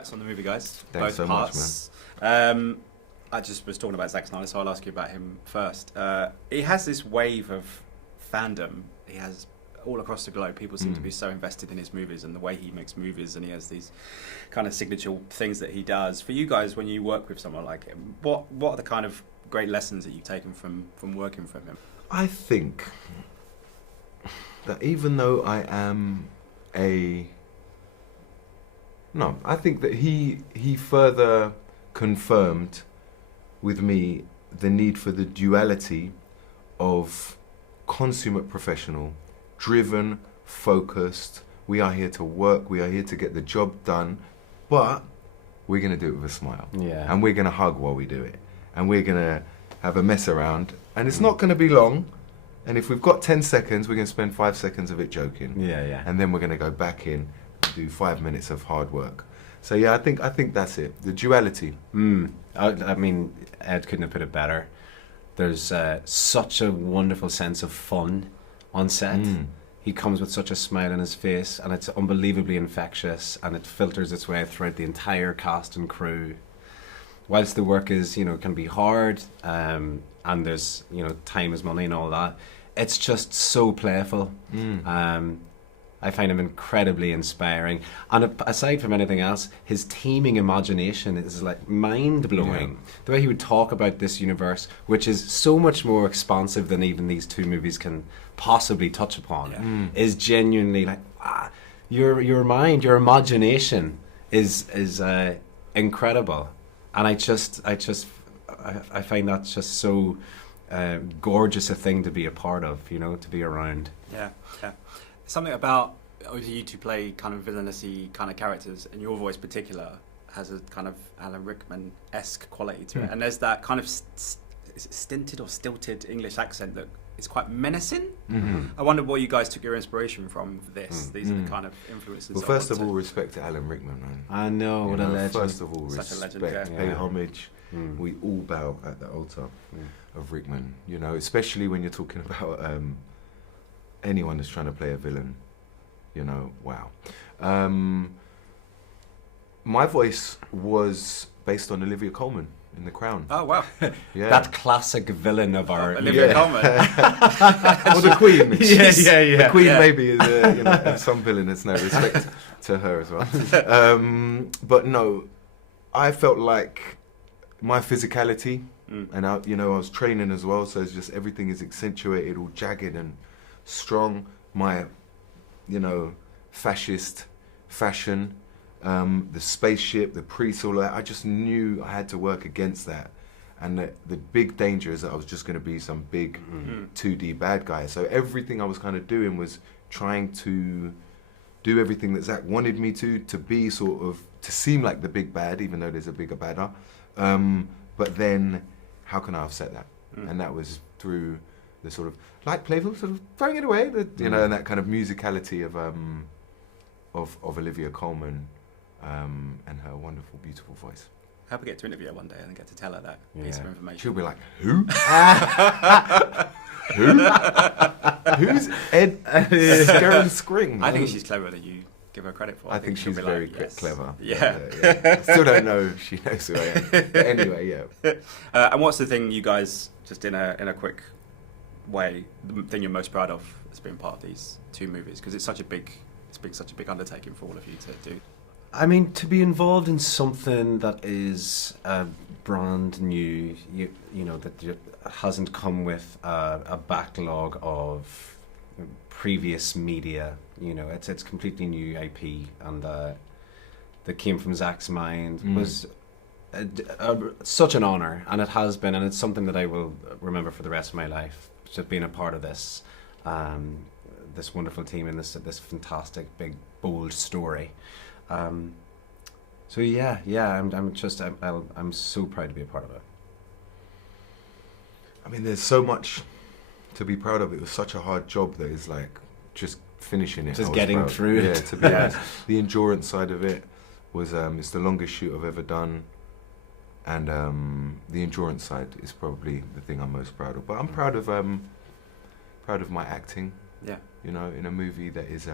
congrats on the movie, guys. Thanks Both so parts. Much, man. I just was talking about Zack Snyder, so I'll ask you about him first. He has this wave of fandom. He has all across the globe. People seem to be so invested in his movies and the way he makes movies, and he has these kind of signature things that he does. For you guys, when you work with someone like him, what are the kind of great lessons that you've taken from working with him? I think that even though I am I think that he further confirmed with me the need for the duality of consummate professional, driven, focused. We are here to work, we are here to get the job done, but we're going to do it with a smile. Yeah. And we're going to hug while we do it. And we're going to have a mess around. And it's not going to be long. And if we've got 10 seconds, we're going to spend 5 seconds of it joking. Yeah. And then we're going to go back in and do 5 minutes of hard work. So yeah, I think that's it. The duality. I mean, Ed couldn't have put it better. There's such a wonderful sense of fun on set. He comes with such a smile on his face, and it's unbelievably infectious, and it filters its way throughout the entire cast and crew. Whilst the work is, can be hard, and there's, time is money and all that, it's just so playful. I find him incredibly inspiring. And aside from anything else, his teaming imagination is like mind-blowing. Yeah. The way he would talk about this universe, which is so much more expansive than even these two movies can possibly touch upon, is genuinely like, your mind, your imagination is incredible. And I find that just so gorgeous a thing to be a part of, to be around. Yeah. Something about, obviously you two play kind of villainousy kind of characters, and your voice particular has a kind of Alan Rickman-esque quality to it. And there's that kind of stinted or stilted English accent that is quite menacing. I wonder what you guys took your inspiration from for this. These are the kind of influences. Well, first of all, respect to Alan Rickman, man. I know, what a legend. First of all, Such a legend, pay homage. We all bow at the altar of Rickman, especially when you're talking about anyone that's trying to play a villain, wow. My voice was based on Olivia Colman in The Crown. Oh, wow. Yeah. That classic villain of our... Olivia Colman. Or the Queen. Yeah. The Queen maybe is some villain. There's no respect to her as well. But no, I felt like my physicality, and I was training as well, so it's just everything is accentuated, all jagged and strong. My fascist fashion, the spaceship, the priest, all that, I just knew I had to work against that. And the big danger is that I was just going to be some big 2D bad guy. So everything I was kind of doing was trying to do everything that Zack wanted me to be sort of, to seem like the big bad, even though there's a bigger badder. But then, how can I offset that? And that was through the sort of light, playful, sort of throwing it away, and that kind of musicality of Olivia Colman and her wonderful, beautiful voice. I hope we get to interview her one day and get to tell her that piece of information. She'll be like, who? Who? Who's Ed Skrein? I think she's cleverer than you give her credit for. I think she's very clever. Yeah. I still don't know if she knows who I am. But anyway, yeah. And what's the thing you guys, just in a quick way, the thing you're most proud of as being part of these two movies? Because it's such a big undertaking for all of you to do. I mean, to be involved in something that is brand new, that hasn't come with a backlog of previous media, it's completely new IP, and that came from Zack's mind was such an honour, and it has been, and it's something that I will remember for the rest of my life, just being a part of this this wonderful team and this fantastic, big, bold story. I'm so proud to be a part of it. I mean, there's so much to be proud of. It was such a hard job that is like just finishing it. Just getting through it. Yeah, to be honest. The endurance side of it was it's the longest shoot I've ever done, and the endurance side is probably the thing I'm most proud of. But I'm proud of my acting. Yeah. In a movie that is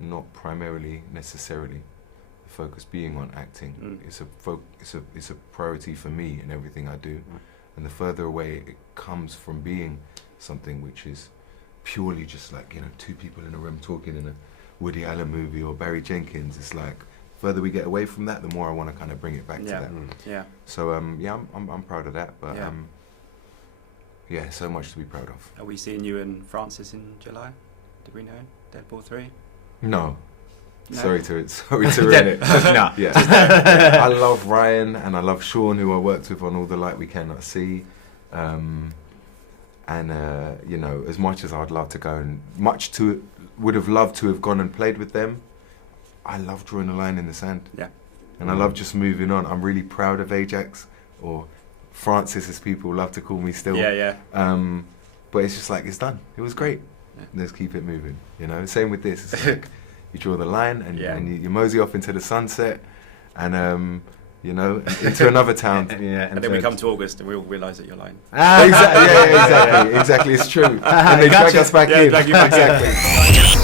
not primarily necessarily focus being on acting. It's a priority for me in everything I do. And the further away it comes from being something which is purely just like, two people in a room talking in a Woody Allen movie or Barry Jenkins, it's like, further we get away from that, the more I want to kind of bring it back to that. Yeah. So I'm proud of that, but so much to be proud of. Are we seeing you and Francis in July? Did we know? Deadpool 3? No. No? Sorry to ruin it. No. Yeah. I love Ryan and I love Sean, who I worked with on All the Light We Cannot See. As much as I'd love to go and would have loved to have gone and played with them, I love drawing a line in the sand. Yeah. And I love just moving on. I'm really proud of Ajax, or Francis, as people love to call me still. Yeah. But it's just like, it's done. It was great. Yeah. Let's keep it moving. Same with this. It's like you draw the line and you mosey off into the sunset, and into another town. And then we come to August and we all realise that you're lying. Exactly. It's true. And they drag us back in. Drag you back in.